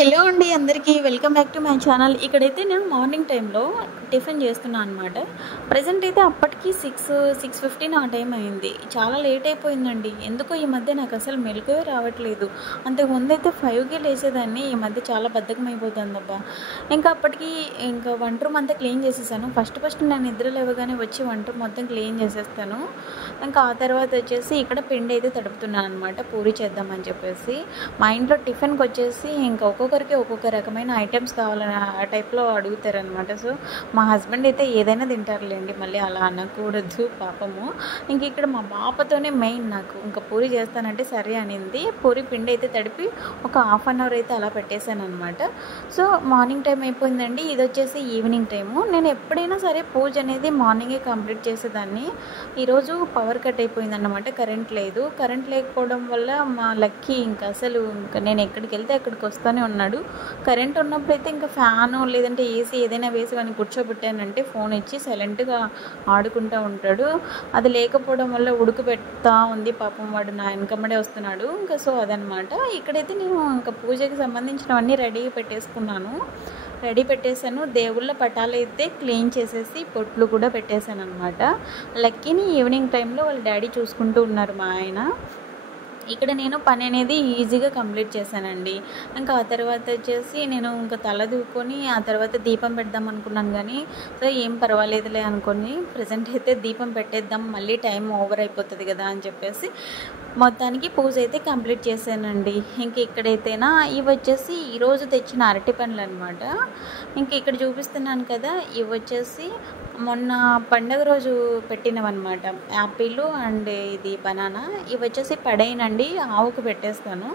Hello అండి అందరికీ welcome back to my channel. ఇక్కడైతే నేను మార్నింగ్ టైంలో టిఫిన్ చేస్తున్నాను అనమాట. ప్రజెంట్ అయితే అప్పటికి 6:15 ఆ టైం అయింది. చాలా లేట్ అయిపోయిందండి. ఎందుకో ఈ మధ్య నాకు అసలు మెలకువే రావట్లేదు. అంతకుముందు అయితే 5కి లేచేదాన్ని. ఈ మధ్య చాలా బద్ధకం అయిపోతుందబ్బా. ఇంకా అప్పటికి ఇంకా వంట రూమ్ అంతా క్లీన్ చేసేసాను. ఫస్ట్ నేను నిద్ర లేవగానే వచ్చి వంట రూమ్ మొత్తం క్లీన్ చేసేస్తాను. ఇంకా ఆ తర్వాత వచ్చేసి ఇక్కడ పిండి అయితే తడుపుతున్నాను అనమాట, పూరి చేద్దామని చెప్పేసి. మా ఇంట్లో టిఫిన్కి వచ్చేసి ఇంకా ఒక్కొక్కరికి ఒక్కొక్క రకమైన ఐటమ్స్ కావాలని ఆ టైప్లో అడుగుతారనమాట. సో మా హస్బెండ్ అయితే ఏదైనా తింటారులేండి, మళ్ళీ అలా అనకూడదు పాపము. ఇంక ఇక్కడ మా పాపతోనే మెయిన్ నాకు ఇంకా పూరి చేస్తానంటే సరే అనింది. పూరి పిండి అయితే తడిపి ఒక హాఫ్ అన్ అవర్ అయితే అలా పెట్టేశాను అనమాట. సో మార్నింగ్ టైం అయిపోయిందండి. ఇది వచ్చేసి ఈవినింగ్ టైము. నేను ఎప్పుడైనా సరే పూజ అనేది మార్నింగే కంప్లీట్ చేసేదాన్ని. ఈరోజు పవర్ కట్ అయిపోయిందన్నమాట, కరెంట్ లేదు. కరెంట్ లేకపోవడం వల్ల మా లక్కీ ఇంకా అసలు ఇంకా నేను ఎక్కడికి వెళ్తే అక్కడికి వస్తూనే ఉన్నాడు. కరెంట్ ఉన్నప్పుడు అయితే ఇంకా ఫ్యాను లేదంటే ఏసీ ఏదైనా వేసి వాడిని కూర్చోబెట్టానంటే ఫోన్ ఇచ్చి సైలెంట్గా ఆడుకుంటూ ఉంటాడు. అది లేకపోవడం వల్ల ఉడుకు పెడతా ఉంది పాపం, వాడు నా వెనకమ్మడే వస్తున్నాడు. ఇంకా సో అదనమాట. ఇక్కడైతే నేను ఇంకా పూజకి సంబంధించినవన్నీ రెడీ పెట్టేశాను. దేవుళ్ళ పటాలు అయితే క్లీన్ చేసేసి పొట్లు కూడా పెట్టేశాను అనమాట. లక్కీని ఈవినింగ్ టైంలో వాళ్ళ డాడీ చూసుకుంటూ ఉన్నారు, మా ఆయన. ఇక్కడ నేను పని అనేది ఈజీగా కంప్లీట్ చేశానండి. ఇంకా ఆ తర్వాత వచ్చేసి నేను ఇంకా తల దూకొని ఆ తర్వాత దీపం పెడదాం అనుకున్నాను, కానీ సో ఏం పర్వాలేదులే అనుకొని ప్రజెంట్ అయితే దీపం పెట్టేద్దాం, మళ్ళీ టైం ఓవర్ అయిపోతుంది కదా అని చెప్పేసి మొత్తానికి పూజ అయితే కంప్లీట్ చేశానండి. ఇంక ఇక్కడైతేనా ఇవి వచ్చేసి ఈరోజు తెచ్చిన అరటి పండ్లు అనమాట. ఇంక ఇక్కడ చూపిస్తున్నాను కదా, ఇవి వచ్చేసి మొన్న పండగ రోజు పెట్టినవన్నమాట. యాపిల్ అండ్ ఇది బనానా. ఇవి వచ్చేసి పడైనండి, ఆవుకు పెట్టేస్తాను.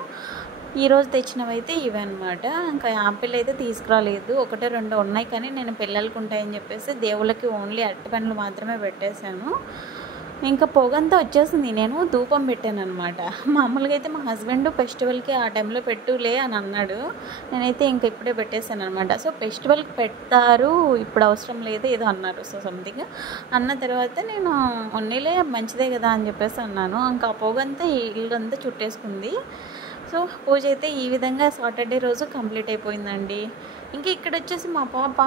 ఈరోజు తెచ్చినవైతే ఇవి అనమాట. ఇంకా యాపిల్ అయితే తీసుకురాలేదు, ఒకటో రెండో ఉన్నాయి, కానీ నేను పిల్లలకి ఉంటాయని చెప్పేసి దేవుళ్ళకి ఓన్లీ అరటి పండ్లు మాత్రమే పెట్టేశాను. ఇంకా పొగంతా వచ్చేసింది. నేను ధూపం పెట్టాను అనమాట. మామూలుగా అయితే మా హస్బెండ్ ఫెస్టివల్కి ఆ టైంలో పెట్టులే అని అన్నాడు. నేనైతే ఇంకా ఇప్పుడే పెట్టేశాను అనమాట. సో ఫెస్టివల్కి పెడతారు, ఇప్పుడు అవసరం లేదు ఏదో అన్నారు. సో సంథింగ్ అన్న తర్వాత నేను ఉన్నీలే మంచిదే కదా అని చెప్పేసి అన్నాను. ఇంకా ఆ పొగంతా ఇల్లంతా చుట్టేసుకుంది. సో పూజ అయితే ఈ విధంగా సాటర్డే రోజు కంప్లీట్ అయిపోయిందండి. ఇంకా ఇక్కడ వచ్చేసి మా పాప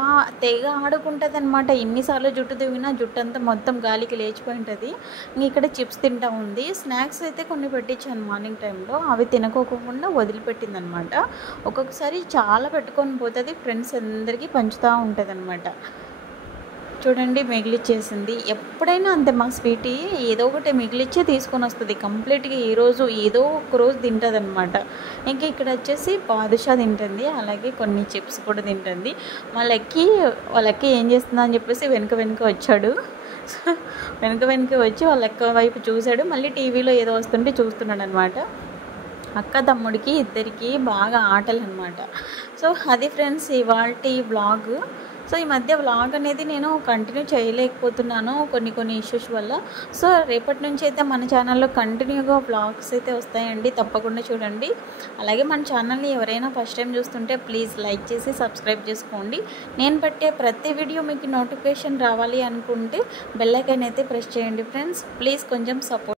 తెగ ఆడుకుంటుంది అనమాట. ఎన్నిసార్లు జుట్టు దువ్వినా జుట్టు అంతా మొత్తం గాలికి లేచిపోయి ఉంటుంది. ఇంక ఇక్కడ చిప్స్ తింటూ ఉంది. స్నాక్స్ అయితే కొన్ని పెట్టించాను మార్నింగ్ టైంలో, అవి తినకోకుండా వదిలిపెట్టింది అనమాట. ఒక్కొక్కసారి చాలా పెట్టుకొని పోతుంది, ఫ్రెండ్స్ అందరికీ పంచుతూ ఉంటుంది అనమాట. చూడండి మిగిలిచ్చేసింది. ఎప్పుడైనా అంతే మా స్వీటీ, ఏదో ఒకటి మిగిలిచ్చే తీసుకొని వస్తుంది కంప్లీట్గా. ఈరోజు ఏదో ఒక రోజు తింటుంది అనమాట. ఇంకా ఇక్కడ వచ్చేసి బాదుషా తింటుంది, అలాగే కొన్ని చిప్స్ కూడా తింటుంది. వాళ్ళకి ఏం చేస్తుందా అని చెప్పేసి వెనుక వచ్చాడు. వెనుక వచ్చి వాళ్ళ అక్క వైపు చూశాడు, మళ్ళీ టీవీలో ఏదో వస్తుంటే చూస్తున్నాడు అనమాట. అక్క తమ్ముడికి ఇద్దరికి బాగా ఆటలు అనమాట. సో అది ఫ్రెండ్స్ ఇవాల్టి వ్లాగ్. సో ఈ మధ్య వ్లాగ్ అనేది నేను కంటిన్యూ చేయలేకపోతున్నాను కొన్ని ఇష్యూస్ వల్ల. సో రేపటి నుంచి అయితే మన ఛానల్లో కంటిన్యూగా వ్లాగ్స్ అయితే వస్తాయండి, తప్పకుండా చూడండి. అలాగే మన ఛానల్ని ఎవరైనా ఫస్ట్ టైం చూస్తుంటే ప్లీజ్ లైక్ చేసి సబ్స్క్రైబ్ చేసుకోండి. నేను పెట్టే ప్రతి వీడియో మీకు నోటిఫికేషన్ రావాలి అనుకుంటే బెల్ ఐకాన్ అయితే ప్రెస్ చేయండి ఫ్రెండ్స్. ప్లీజ్ కొంచెం సపోర్ట్